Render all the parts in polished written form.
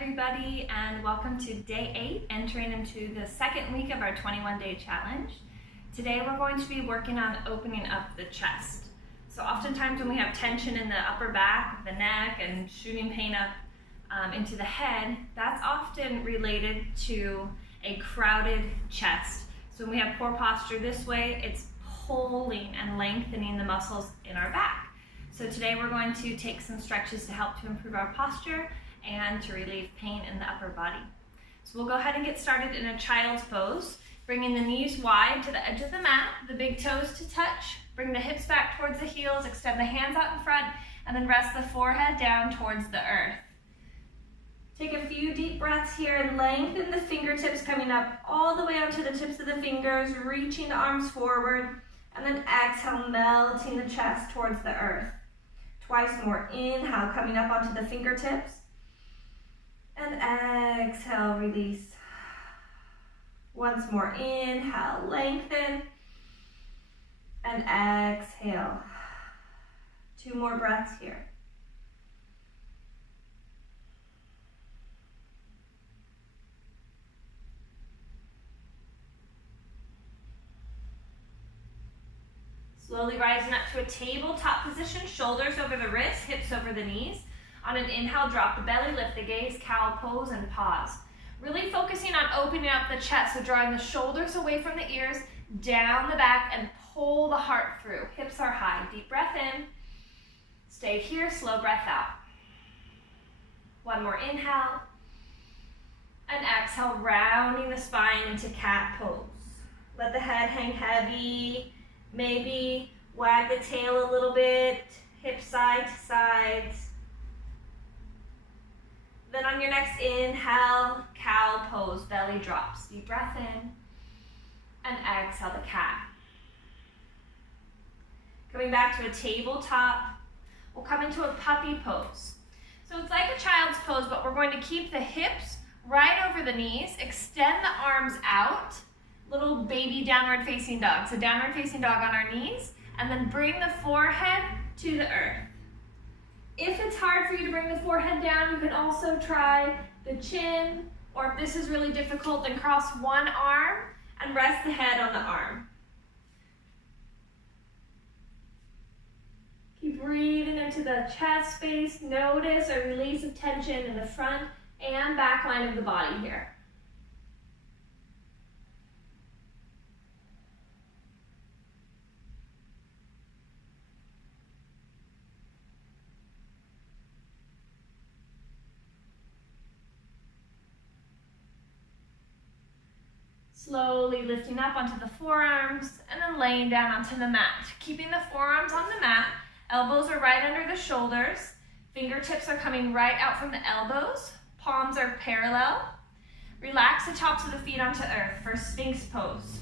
everybody, and welcome to day 8, entering into the second week of our 21-day challenge. Today we're going to be working on opening up the chest. So oftentimes when we have tension in the upper back, the neck, and shooting pain up into the head, that's often related to a crowded chest. So when we have poor posture this way, it's pulling and lengthening the muscles in our back. So today we're going to take some stretches to help to improve our posture and to relieve pain in the upper body. So we'll go ahead and get started in a child's pose, bringing the knees wide to the edge of the mat, the big toes to touch, bring the hips back towards the heels, extend the hands out in front, and then rest the forehead down towards the earth. Take a few deep breaths here and lengthen the fingertips, coming up all the way onto the tips of the fingers, reaching the arms forward, and then exhale, melting the chest towards the earth. Twice more, inhale, coming up onto the fingertips, and exhale, release. Once more, inhale, lengthen, and exhale. 2 more breaths here. Slowly rising up to a tabletop position, shoulders over the wrists, hips over the knees. On an inhale, drop the belly, lift the gaze, cow pose, and pause. Really focusing on opening up the chest, so drawing the shoulders away from the ears, down the back, and pull the heart through. Hips are high. Deep breath in. Stay here, slow breath out. 1 more inhale. And exhale, rounding the spine into cat pose. Let the head hang heavy. Maybe wag the tail a little bit, hips side to side. Then on your next inhale, cow pose, belly drops. Deep breath in, and exhale the cat. Coming back to a tabletop, we'll come into a puppy pose. So it's like a child's pose, but we're going to keep the hips right over the knees, extend the arms out, little baby downward facing dog. So downward facing dog on our knees, and then bring the forehead to the earth. If it's hard for you to bring the forehead down, you can also try the chin, or if this is really difficult, then cross one arm and rest the head on the arm. Keep breathing into the chest space. Notice a release of tension in the front and back line of the body here. Slowly lifting up onto the forearms and then laying down onto the mat. Keeping the forearms on the mat, elbows are right under the shoulders, fingertips are coming right out from the elbows, palms are parallel. Relax the tops of the feet onto earth for Sphinx pose.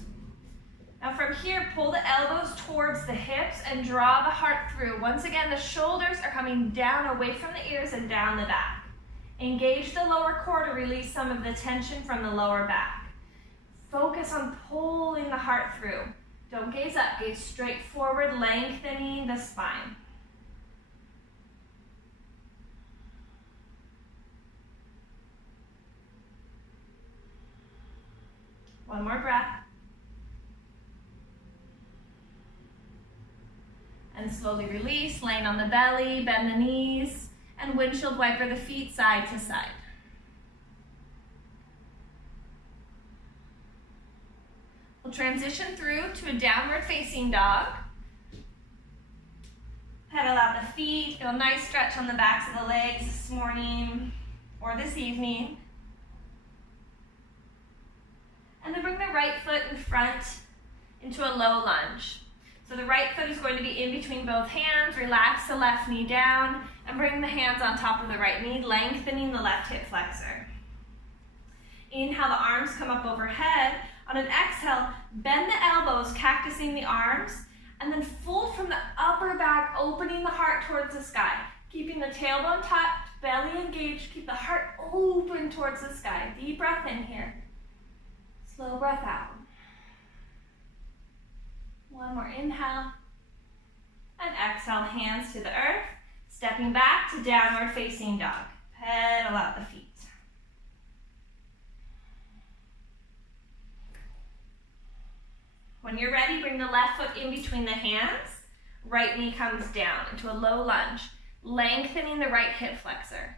Now from here, pull the elbows towards the hips and draw the heart through. Once again, the shoulders are coming down away from the ears and down the back. Engage the lower core to release some of the tension from the lower back. Focus on pulling the heart through. Don't gaze up, gaze straight forward, lengthening the spine. One more breath. And slowly release, laying on the belly, bend the knees, and windshield wiper the feet side to side. We'll transition through to a downward facing dog. Pedal out the feet, feel a nice stretch on the backs of the legs this morning or this evening. And then bring the right foot in front into a low lunge. So the right foot is going to be in between both hands. Relax the left knee down and bring the hands on top of the right knee, lengthening the left hip flexor. Inhale, the arms come up overhead. On an exhale, bend the elbows, cactusing the arms, and then fold from the upper back, opening the heart towards the sky. Keeping the tailbone tucked, belly engaged, keep the heart open towards the sky. Deep breath in here. Slow breath out. 1 more inhale. And exhale, hands to the earth. Stepping back to downward facing dog. Pedal out the feet. When you're ready, bring the left foot in between the hands. Right knee comes down into a low lunge, lengthening the right hip flexor.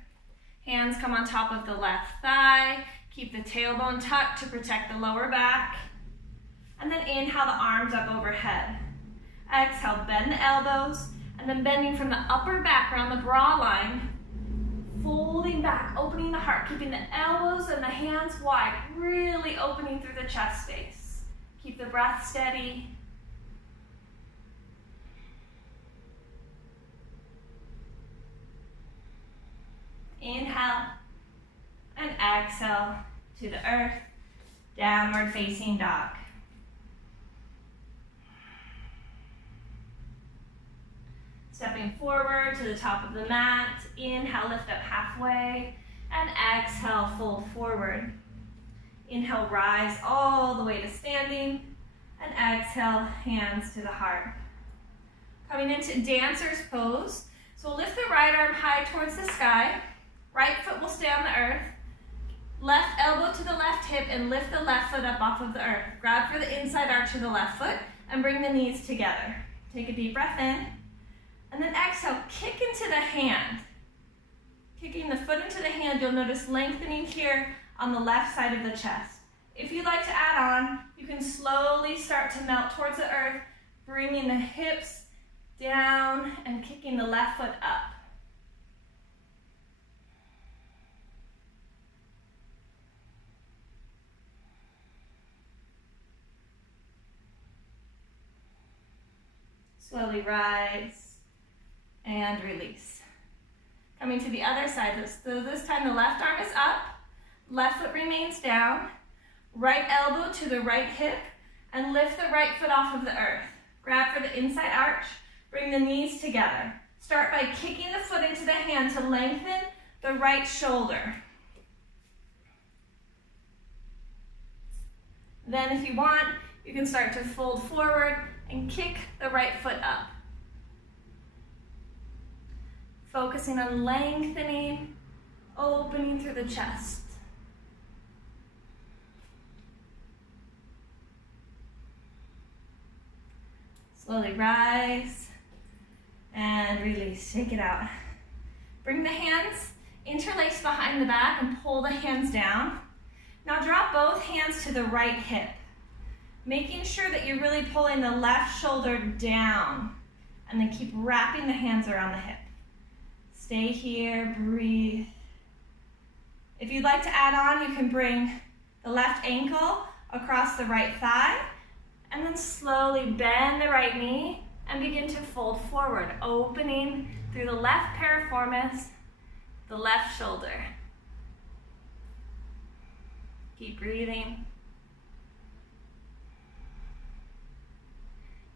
Hands come on top of the left thigh. Keep the tailbone tucked to protect the lower back. And then inhale the arms up overhead. Exhale, bend the elbows, and then bending from the upper back around the bra line, folding back, opening the heart, keeping the elbows and the hands wide, really opening through the chest space. Keep the breath steady. Inhale and exhale to the earth, downward facing dog. Stepping forward to the top of the mat, inhale, lift up halfway, and exhale, fold forward. Inhale, rise all the way to standing, and exhale, hands to the heart. Coming into dancer's pose, so we'll lift the right arm high towards the sky, right foot will stay on the earth, left elbow to the left hip, and lift the left foot up off of the earth. Grab for the inside arch of the left foot, and bring the knees together. Take a deep breath in. And then exhale, kick into the hand. Kicking the foot into the hand, you'll notice lengthening here on the left side of the chest. If you'd like to add on, you can slowly start to melt towards the earth, bringing the hips down and kicking the left foot up. Slowly rise. And release. Coming to the other side, so this time the left arm is up, left foot remains down, right elbow to the right hip, and lift the right foot off of the earth. Grab for the inside arch, bring the knees together. Start by kicking the foot into the hand to lengthen the right shoulder. Then if you want, you can start to fold forward and kick the right foot up. Focusing on lengthening, opening through the chest. Slowly rise and release. Shake it out. Bring the hands, interlace behind the back and pull the hands down. Now drop both hands to the right hip, making sure that you're really pulling the left shoulder down, and then keep wrapping the hands around the hip. Stay here, breathe. If you'd like to add on, you can bring the left ankle across the right thigh, and then slowly bend the right knee and begin to fold forward, opening through the left piriformis, the left shoulder. Keep breathing.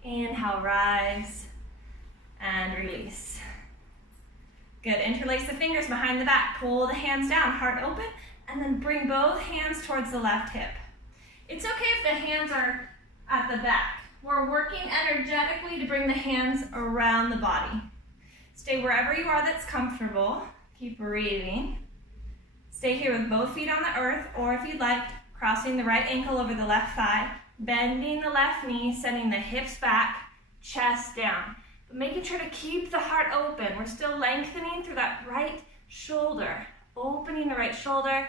Inhale, rise, and release. Good, interlace the fingers behind the back, pull the hands down, heart open, and then bring both hands towards the left hip. It's okay if the hands are at the back. We're working energetically to bring the hands around the body. Stay wherever you are that's comfortable. Keep breathing. Stay here with both feet on the earth, or if you'd like, crossing the right ankle over the left thigh, bending the left knee, sending the hips back, chest down. But making sure to keep the heart open. We're still lengthening through that right shoulder, opening the right shoulder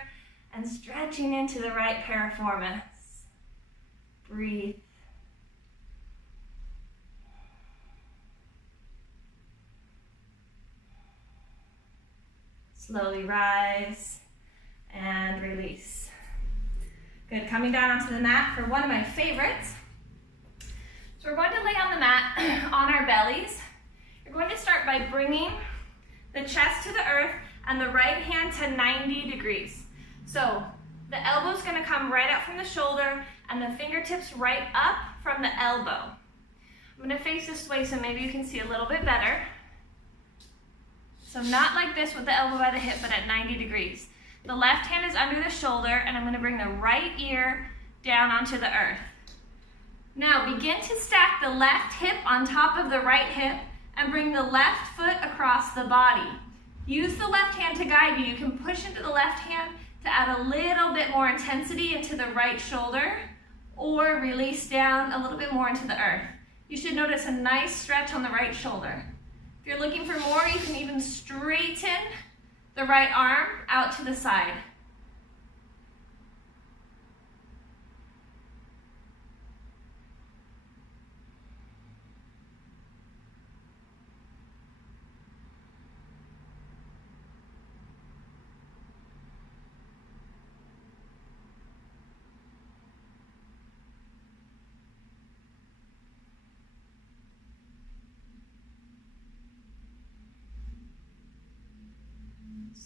and stretching into the right piriformis. Breathe. Slowly rise and release. Good, coming down onto the mat for one of my favorites. So we're going to lay on the mat on our bellies. You're going to start by bringing the chest to the earth and the right hand to 90 degrees. So the elbow's going to come right out from the shoulder and the fingertips right up from the elbow. I'm going to face this way so maybe you can see a little bit better. So not like this with the elbow by the hip, but at 90 degrees. The left hand is under the shoulder, and I'm going to bring the right ear down onto the earth. Now begin to stack the left hip on top of the right hip and bring the left foot across the body. Use the left hand to guide you. You can push into the left hand to add a little bit more intensity into the right shoulder, or release down a little bit more into the earth. You should notice a nice stretch on the right shoulder. If you're looking for more, you can even straighten the right arm out to the side.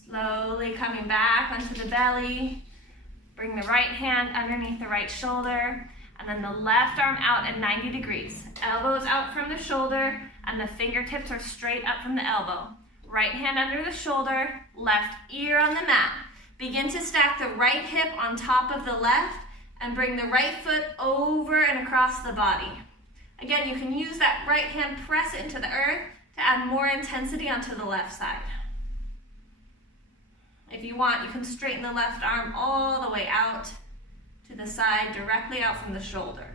Slowly coming back onto the belly. Bring the right hand underneath the right shoulder, and then the left arm out at 90 degrees. Elbows out from the shoulder, and the fingertips are straight up from the elbow. Right hand under the shoulder, left ear on the mat. Begin to stack the right hip on top of the left, and bring the right foot over and across the body. Again, you can use that right hand, press it into the earth to add more intensity onto the left side. If you want, you can straighten the left arm all the way out to the side, directly out from the shoulder.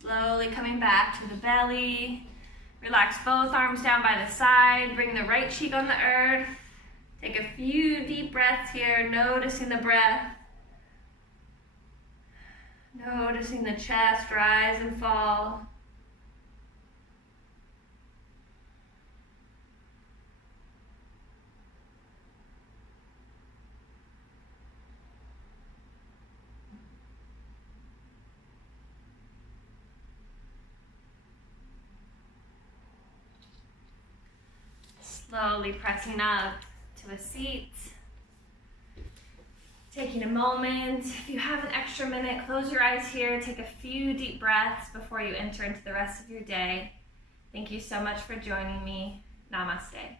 Slowly coming back to the belly. Relax both arms down by the side. Bring the right cheek on the earth. Take a few deep breaths here, noticing the breath. Noticing the chest rise and fall. Slowly pressing up to a seat. Taking a moment. If you have an extra minute, close your eyes here. Take a few deep breaths before you enter into the rest of your day. Thank you so much for joining me. Namaste.